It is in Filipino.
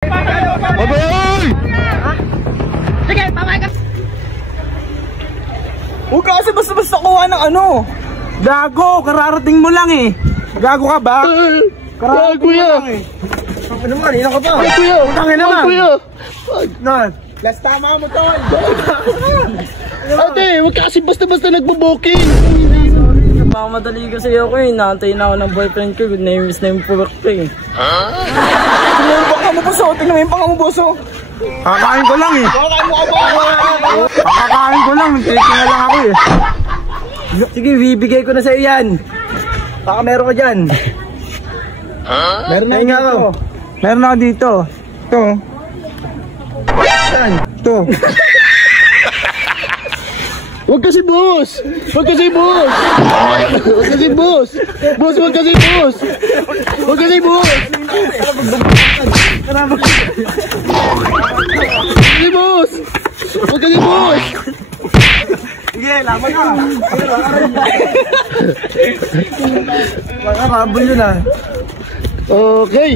Abay! Sige, pamay ka. Huwag ka kasi basta-basta kuha ng ano. Gago, kararating mo lang eh. Gago ka ba? Kararating mo lang eh. Ano mo, kanina ka pa? Ay, kuya! Tangin naman! Kuya! Last tama mo, tol! Ate, huwag ka kasi basta-basta nagbo-booking! Nagmamadali kasi ako eh. Naantay na ako ng boyfriend ko. Good name is name for work eh. Tingnan mo baka mo buso, tingnan mo yung baka mo buso. Kakain ko lang eh. Kakain mo ka ba? Kakain ko lang, titingnan lang ako eh. Sige, bibigay ko na sa iyo yan. Baka meron ka dyan. Meron na dito. Meron ako dito. Ito. Saan? Ito. Huwag kasi boss! Huwag kasi boss! Huwag kasi boss! Boss, huwag kasi boss! Huwag kasi boss! Huwag kasi boss! Huwag kasi boss! Sige, laman ka. Baka rabol yun ah. Okay.